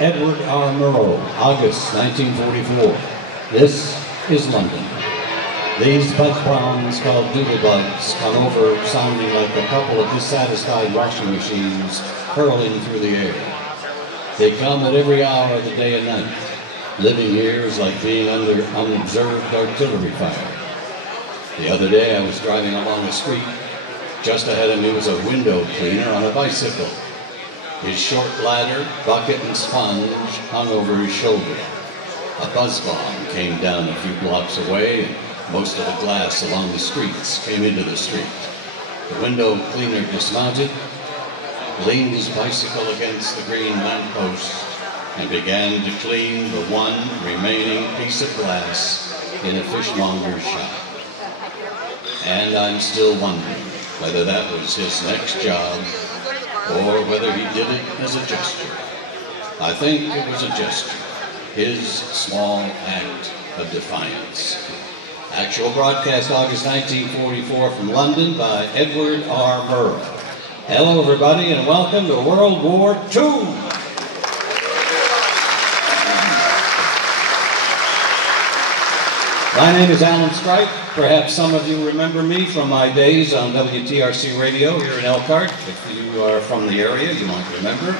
Edward R. Murrow, August 1944. This is London. These buzz browns called doodlebugs come over sounding like a couple of dissatisfied washing machines hurling through the air. They come at every hour of the day and night. Living here is like being under unobserved artillery fire. The other day I was driving along the street. Just ahead of me was a window cleaner on a bicycle. His short ladder, bucket, and sponge hung over his shoulder. A buzz bomb came down a few blocks away, and most of the glass along the streets came into the street. The window cleaner dismounted, leaned his bicycle against the green lamppost, and began to clean the one remaining piece of glass in a fishmonger's shop. And I'm still wondering whether that was his next job or whether he did it as a gesture. I think it was a gesture, his small act of defiance. Actual broadcast August 1944 from London by Edward R. Murrow. Hello everybody and welcome to World War II. My name is Alan Stripe. Perhaps some of you remember me from my days on WTRC radio here in Elkhart. If you are from the area, you might remember.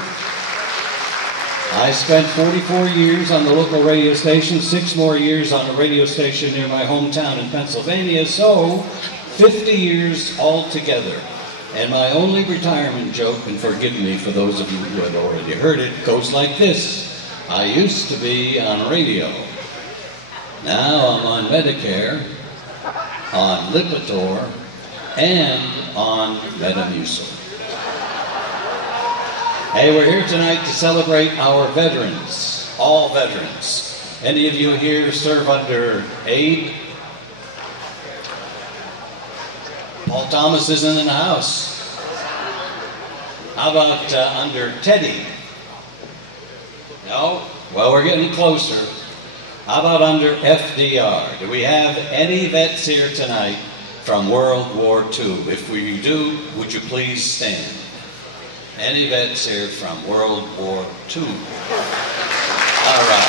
I spent 44 years on the local radio station, 6 more years on a radio station near my hometown in Pennsylvania, so 50 years altogether. And my only retirement joke, and forgive me for those of you who had already heard it, goes like this. I used to be on radio. Now I'm on Medicare, on Lipitor, and on Metamucil. Hey, we're here tonight to celebrate our veterans, all veterans. Any of you here serve under Abe? Paul Thomas isn't in the house. How about under Teddy? No? Well, we're getting closer. How about under FDR? Do we have any vets here tonight from World War II? If we do, would you please stand? Any vets here from World War II? All right.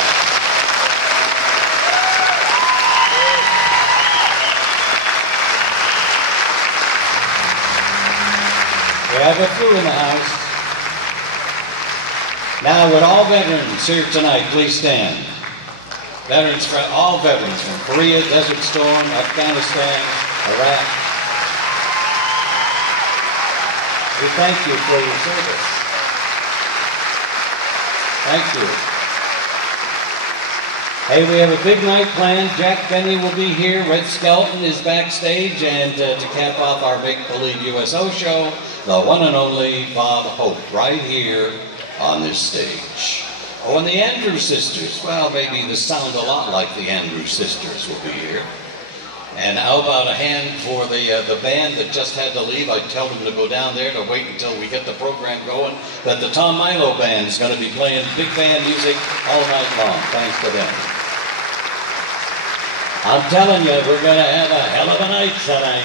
We have a few in the house. Now, would all veterans here tonight please stand? Veterans, all veterans from Korea, Desert Storm, Afghanistan, Iraq. We thank you for your service. Thank you. Hey, we have a big night planned. Jack Benny will be here. Red Skelton is backstage. And to cap off our Make Believe USO show, the one and only Bob Hope, right here on this stage. Oh, and the Andrews Sisters. Well, maybe they sound a lot like the Andrews Sisters will be here. And how about a hand for the band that just had to leave? I tell them to go down there to wait until we get the program going. That the Tom Milo Band is going to be playing big band music all night long. Thanks to them. I'm telling you, we're going to have a hell of a night tonight.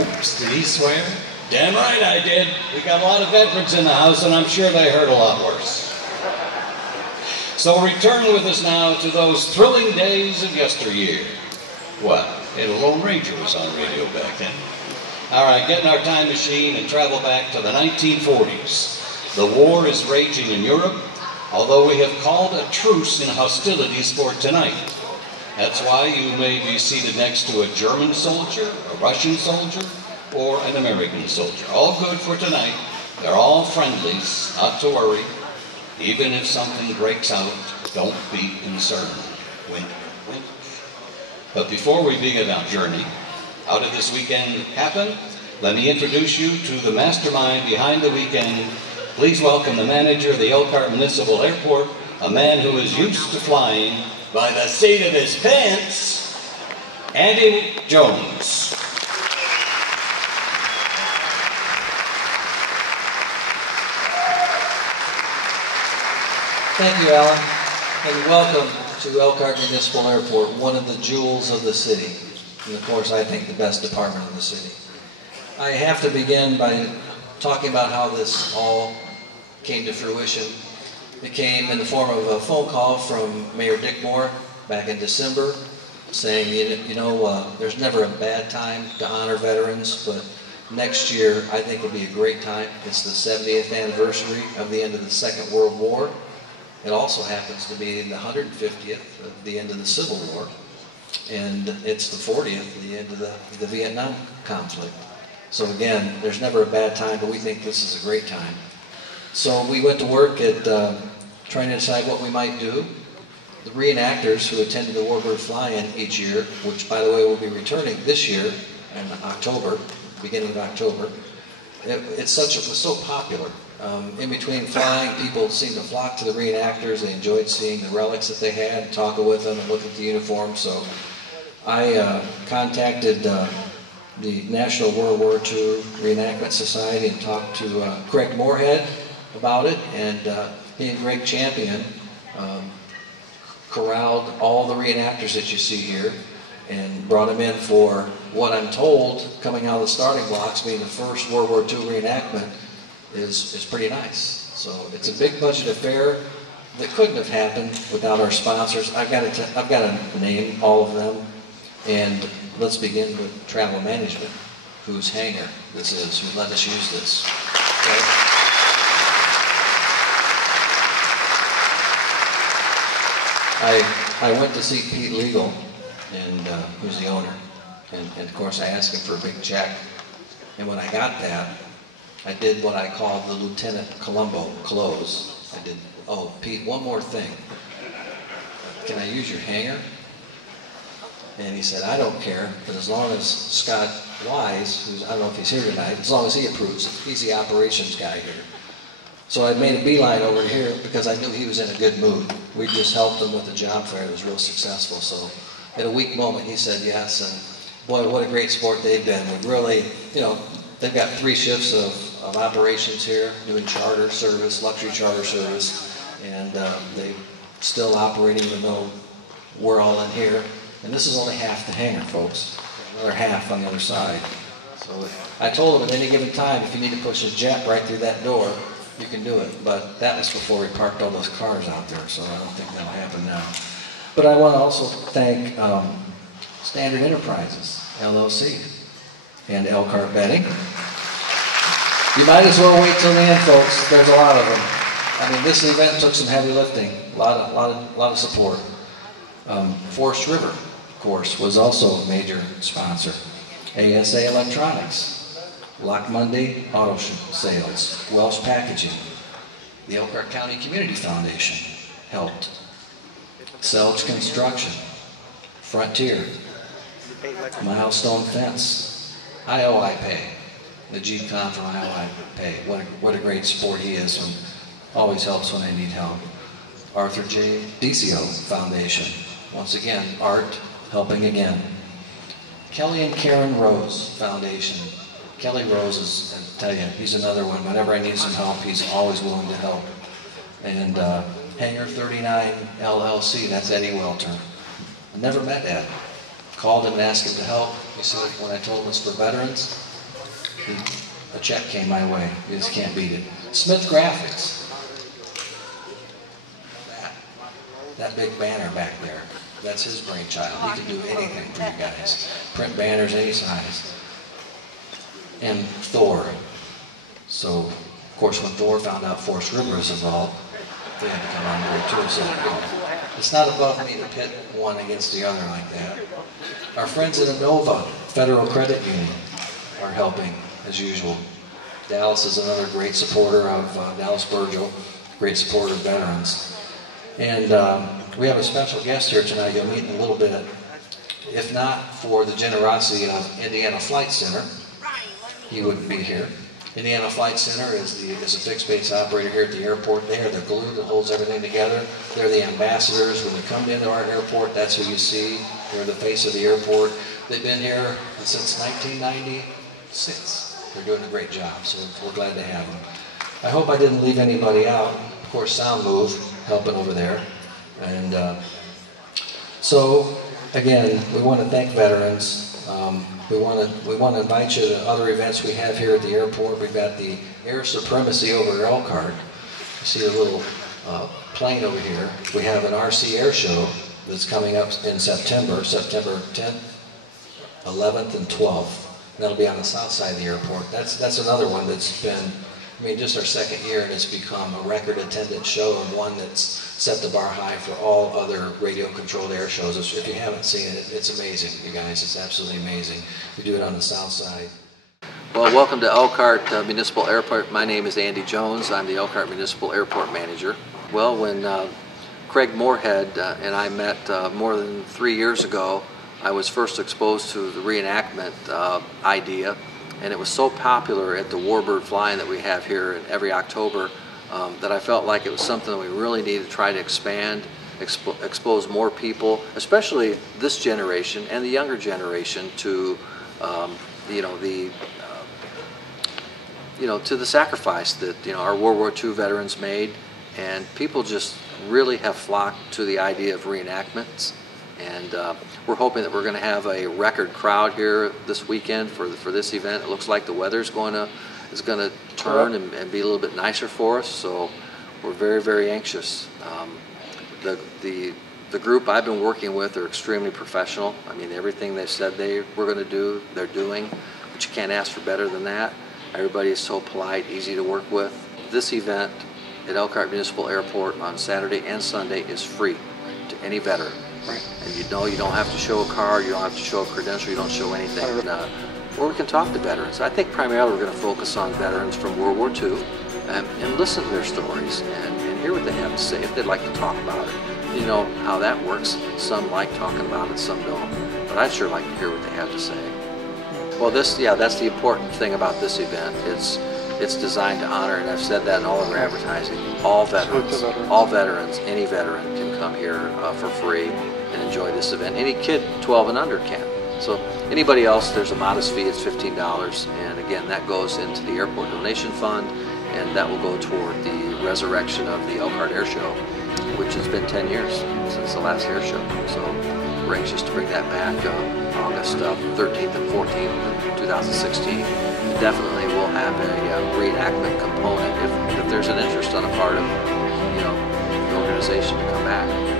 Oops, did he swear? Damn right I did. We got a lot of veterans in the house, and I'm sure they heard a lot worse. So return with us now to those thrilling days of yesteryear. What? The Lone Ranger was on radio back then. All right, get in our time machine and travel back to the 1940s. The war is raging in Europe, although we have called a truce in hostilities for tonight. That's why you may be seated next to a German soldier, a Russian soldier, or an American soldier. All good for tonight. They're all friendlies, not to worry. Even if something breaks out, don't be concerned. Wink, wink. But before we begin our journey, how did this weekend happen? Let me introduce you to the mastermind behind the weekend. Please welcome the manager of the Elkhart Municipal Airport, a man who is used to flying by the seat of his pants, Andy Jones. Thank you, Alan, and welcome to Elkhart Municipal Airport, one of the jewels of the city, and of course I think the best department in the city. I have to begin by talking about how this all came to fruition. It came in the form of a phone call from Mayor Dick Moore back in December, saying, there's never a bad time to honor veterans, but next year I think will be a great time. It's the 70th anniversary of the end of the Second World War. It also happens to be the 150th of the end of the Civil War, and it's the 40th, the end of the Vietnam conflict. So again, there's never a bad time, but we think this is a great time. So we went to work at trying to decide what we might do. The reenactors who attended the Warbird Fly-In each year, which by the way will be returning this year in October, beginning of October, it was so popular. In between flying, people seemed to flock to the reenactors. They enjoyed seeing the relics that they had, talking with them, and looking at the uniforms. So I contacted the National World War II Reenactment Society and talked to Craig Moorhead about it, and he and Greg Champion corralled all the reenactors that you see here and brought them in for what I'm told, coming out of the starting blocks, being the first World War II reenactment, is pretty nice. So it's a big budget affair that couldn't have happened without our sponsors. I've got to name all of them, and let's begin with Travel Management, whose hangar this is, who let us use this. Okay. I went to see Pete Legal, and who's the owner, and of course I asked him for a big check, and when I got that, I did what I called the Lieutenant Columbo close. I did, oh Pete, one more thing, can I use your hangar? And he said, I don't care, but as long as Scott Wise, who's, I don't know if he's here tonight, as long as he approves, he's the operations guy here. So I made a beeline over here because I knew he was in a good mood. We just helped him with the job fair. It was real successful. So at a weak moment, he said yes. And boy, what a great sport they've been. We really, they've got 3 shifts of operations here, doing charter service, luxury charter service. And they're still operating even though we're all in here. And this is only half the hangar, folks. Another half on the other side. So I told him at any given time, if you need to push a jet right through that door, you can do it, but that was before we parked all those cars out there, so I don't think that'll happen now. But I want to also thank Standard Enterprises, LLC, and Elkhart Bedding. You might as well wait till the end, folks. There's a lot of them. I mean, this event took some heavy lifting, a lot of support. Forest River, of course, was also a major sponsor. ASA Electronics. Lock Monday Auto Sales, Welsh Packaging, the Elkhart County Community Foundation helped, Selge Construction, Frontier, Milestone Fence, I Pay, the G-Con from I Pay. What a great sport he is and always helps when I need help. Arthur J. DCO Foundation, once again, art helping again. Kelly and Karen Rose Foundation. Kelly Rose is, I tell you, he's another one. Whenever I need some help, he's always willing to help. And Hangar 39 LLC, that's Eddie Welter. I never met Ed. Called him and asked him to help. You see, when I told him it's for veterans, a check came my way. You just can't beat it. Smith Graphics. That big banner back there, that's his brainchild. He can do anything for you guys. Print banners any size. And Thor. So, of course, when Thor found out Forest River was involved, they had to come on board too. So, it's not above me to pit one against the other like that. Our friends at Inova Federal Credit Union are helping, as usual. Dallas is another great supporter of Dallas Burgel, great supporter of veterans. And we have a special guest here tonight you'll meet in a little bit. If not for the generosity of Indiana Flight Center, he wouldn't be here. Indiana Flight Center is a fixed base operator here at the airport. They are the glue that holds everything together. They're the ambassadors. When you come into our airport, that's who you see. They're the face of the airport. They've been here since 1996. They're doing a great job, so we're glad to have them. I hope I didn't leave anybody out. Of course, Sound Move helping over there. And so, again, we want to thank veterans. We want to invite you to other events we have here at the airport. We've got the Air Supremacy over at Elkhart. You see the little plane over here. We have an RC air show that's coming up in September 10th, 11th, and 12th. And that'll be on the south side of the airport. That's another one that's been, I mean, just our second year, and it's become a record attendance show, and one that's set the bar high for all other radio-controlled air shows. If you haven't seen it, it's amazing, you guys. It's absolutely amazing. We do it on the south side. Well, welcome to Elkhart Municipal Airport. My name is Andy Jones. I'm the Elkhart Municipal Airport Manager. Well, when Craig Moorhead and I met more than 3 years ago, I was first exposed to the reenactment idea, and it was so popular at the Warbird flying that we have here every October that I felt like it was something that we really need to try to expand, expose more people, especially this generation and the younger generation, to to the sacrifice that our World War II veterans made, and people just really have flocked to the idea of reenactments. And we're hoping that we're going to have a record crowd here this weekend for this event. It looks like the weather's is going to turn and be a little bit nicer for us, so we're very, very anxious. The group I've been working with are extremely professional. I mean, everything they said they were going to do, they're doing, but you can't ask for better than that. Everybody is so polite, easy to work with. This event at Elkhart Municipal Airport on Saturday and Sunday is free to any veteran. Right. And you don't have to show a card, you don't have to show a credential, you don't show anything. Or we can talk to veterans. I think primarily we're going to focus on veterans from World War II and listen to their stories and hear what they have to say if they'd like to talk about it. You know how that works. Some like talking about it, some don't. But I'd sure like to hear what they have to say. Well, that's the important thing about this event. It's designed to honor, and I've said that in all of our advertising, all veterans, any veteran can come here for free and enjoy this event. Any kid 12 and under can. So anybody else, there's a modest fee, it's $15, and again, that goes into the airport donation fund, and that will go toward the resurrection of the Elkhart Air Show, which has been 10 years since the last air show. So we're anxious to bring that back August 13th and 14th of 2016. And definitely we'll have a reenactment component if there's an interest on the part of the organization to come back.